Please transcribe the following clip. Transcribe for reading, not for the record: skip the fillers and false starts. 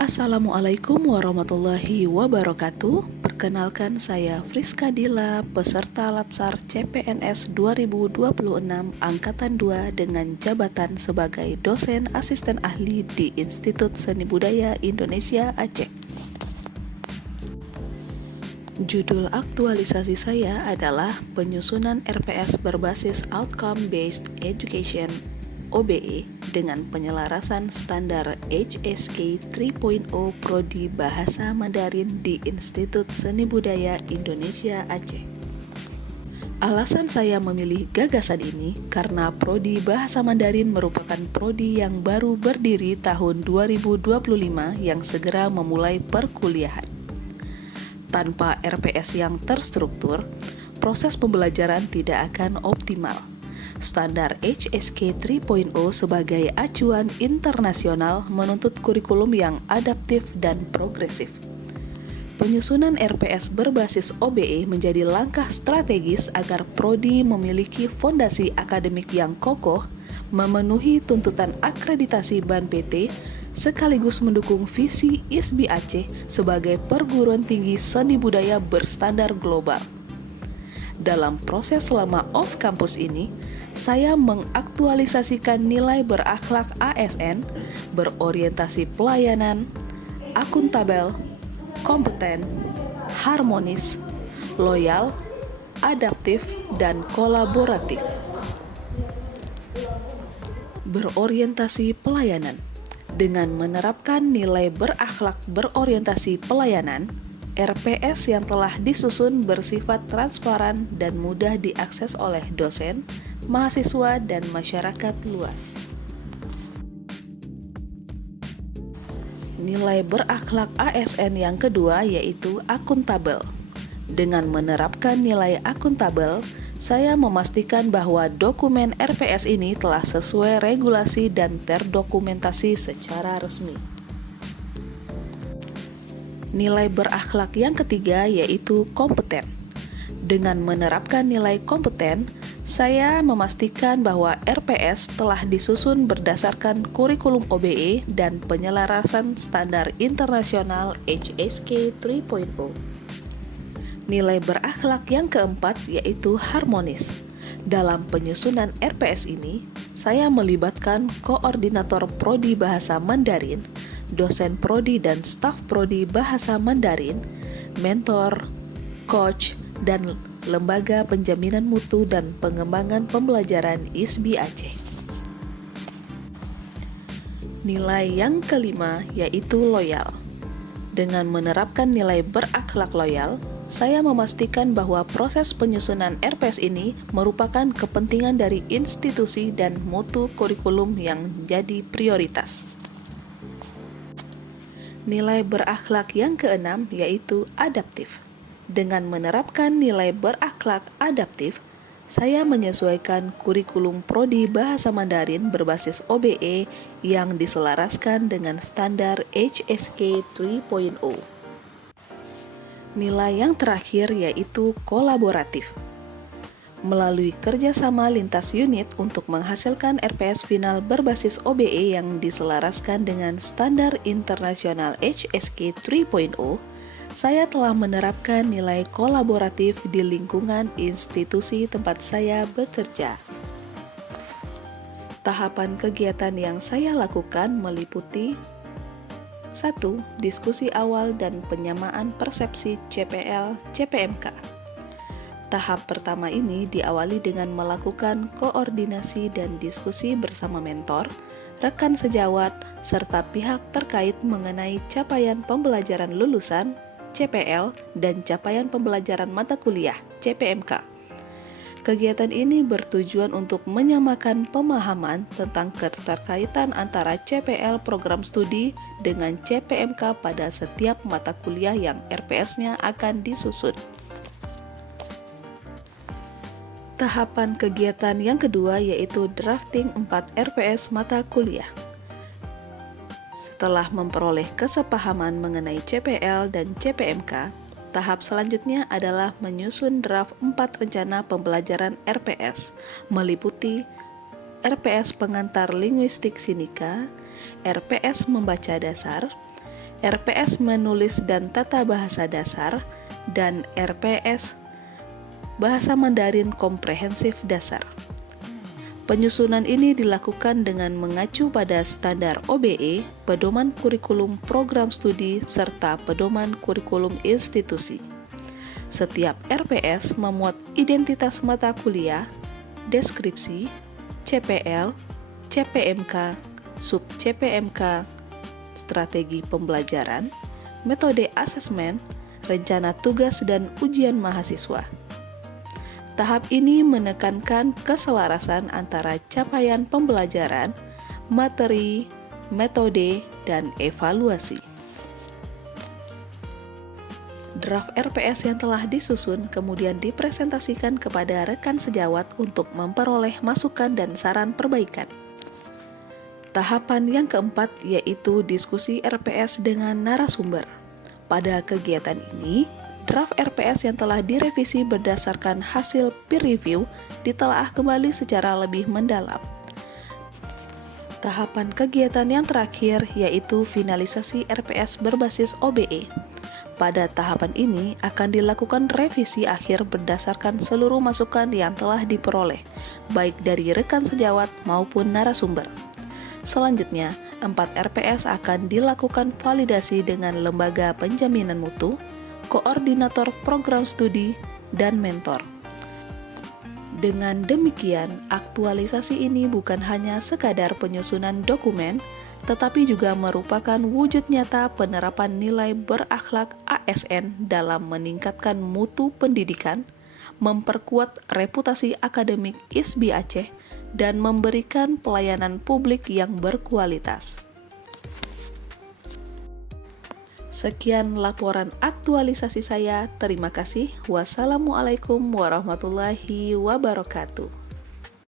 Assalamualaikum warahmatullahi wabarakatuh. Perkenalkan saya Friska Dila, peserta Latsar CPNS 2026 Angkatan 2 dengan jabatan sebagai dosen asisten ahli di Institut Seni Budaya Indonesia Aceh. Judul aktualisasi saya adalah penyusunan RPS berbasis Outcome Based Education OBE dengan penyelarasan standar HSK 3.0 Prodi Bahasa Mandarin di Institut Seni Budaya Indonesia Aceh. Alasan saya memilih gagasan ini karena Prodi Bahasa Mandarin merupakan prodi yang baru berdiri tahun 2025 yang segera memulai perkuliahan. Tanpa RPS yang terstruktur, proses pembelajaran tidak akan optimal. Standar HSK 3.0 sebagai acuan internasional menuntut kurikulum yang adaptif dan progresif. Penyusunan RPS berbasis OBE menjadi langkah strategis agar prodi memiliki fondasi akademik yang kokoh, memenuhi tuntutan akreditasi BAN PT, sekaligus mendukung visi ISBI Aceh sebagai perguruan tinggi seni budaya berstandar global. Dalam proses selama off-kampus ini, saya mengaktualisasikan nilai berakhlak ASN, berorientasi pelayanan, akuntabel, kompeten, harmonis, loyal, adaptif, dan kolaboratif. Berorientasi pelayanan. Dengan menerapkan nilai berakhlak berorientasi pelayanan, RPS yang telah disusun bersifat transparan dan mudah diakses oleh dosen, mahasiswa, dan masyarakat luas. Nilai berakhlak ASN yang kedua yaitu akuntabel. Dengan menerapkan nilai akuntabel, saya memastikan bahwa dokumen RPS ini telah sesuai regulasi dan terdokumentasi secara resmi. Nilai berakhlak yang ketiga yaitu kompeten. Dengan menerapkan nilai kompeten, saya memastikan bahwa RPS telah disusun berdasarkan kurikulum OBE dan penyelarasan standar internasional HSK 3.0. Nilai berakhlak yang keempat yaitu harmonis. Dalam penyusunan RPS ini, saya melibatkan koordinator Prodi Bahasa Mandarin, dosen Prodi dan staf Prodi Bahasa Mandarin, mentor, coach, dan Lembaga Penjaminan Mutu dan Pengembangan Pembelajaran ISBI Aceh. Nilai yang kelima yaitu loyal. Dengan menerapkan nilai berakhlak loyal, saya memastikan bahwa proses penyusunan RPS ini merupakan kepentingan dari institusi dan mutu kurikulum yang jadi prioritas. Nilai berakhlak yang keenam yaitu adaptif. Dengan menerapkan nilai berakhlak adaptif, saya menyesuaikan kurikulum Prodi Bahasa Mandarin berbasis OBE yang diselaraskan dengan standar HSK 3.0. Nilai yang terakhir yaitu kolaboratif. Melalui kerjasama lintas unit untuk menghasilkan RPS final berbasis OBE yang diselaraskan dengan standar internasional HSK 3.0, saya telah menerapkan nilai kolaboratif di lingkungan institusi tempat saya bekerja. Tahapan kegiatan yang saya lakukan meliputi 1. Diskusi awal dan penyamaan persepsi CPL CPMK. Tahap pertama ini diawali dengan melakukan koordinasi dan diskusi bersama mentor, rekan sejawat, serta pihak terkait mengenai capaian pembelajaran lulusan CPL dan capaian pembelajaran mata kuliah CPMK. Kegiatan ini bertujuan untuk menyamakan pemahaman tentang keterkaitan antara CPL program studi dengan CPMK pada setiap mata kuliah yang RPS-nya akan disusun. Tahapan kegiatan yang kedua yaitu drafting 4 RPS mata kuliah. Setelah memperoleh kesepahaman mengenai CPL dan CPMK, tahap selanjutnya adalah menyusun draft 4 rencana pembelajaran RPS, meliputi RPS pengantar linguistik sinika, RPS membaca dasar, RPS menulis dan tata bahasa dasar, dan RPS bahasa Mandarin komprehensif dasar. Penyusunan ini dilakukan dengan mengacu pada standar OBE, pedoman kurikulum program studi, serta pedoman kurikulum institusi. Setiap RPS memuat identitas mata kuliah, deskripsi, CPL, CPMK, sub-CPMK, strategi pembelajaran, metode asesmen, rencana tugas dan ujian mahasiswa. Tahap ini menekankan keselarasan antara capaian pembelajaran, materi, metode, dan evaluasi. Draft RPS yang telah disusun kemudian dipresentasikan kepada rekan sejawat untuk memperoleh masukan dan saran perbaikan. Tahapan yang keempat yaitu diskusi RPS dengan narasumber. Pada kegiatan ini, draft RPS yang telah direvisi berdasarkan hasil peer review ditelaah kembali secara lebih mendalam. Tahapan kegiatan yang terakhir yaitu finalisasi RPS berbasis OBE. Pada tahapan ini akan dilakukan revisi akhir berdasarkan seluruh masukan yang telah diperoleh, baik dari rekan sejawat maupun narasumber. Selanjutnya, 4 RPS akan dilakukan validasi dengan lembaga penjaminan mutu, koordinator program studi, dan mentor. Dengan demikian, aktualisasi ini bukan hanya sekadar penyusunan dokumen, tetapi juga merupakan wujud nyata penerapan nilai berakhlak ASN dalam meningkatkan mutu pendidikan, memperkuat reputasi akademik ISBI Aceh, dan memberikan pelayanan publik yang berkualitas. Sekian laporan aktualisasi saya. Terima kasih. Wassalamualaikum warahmatullahi wabarakatuh.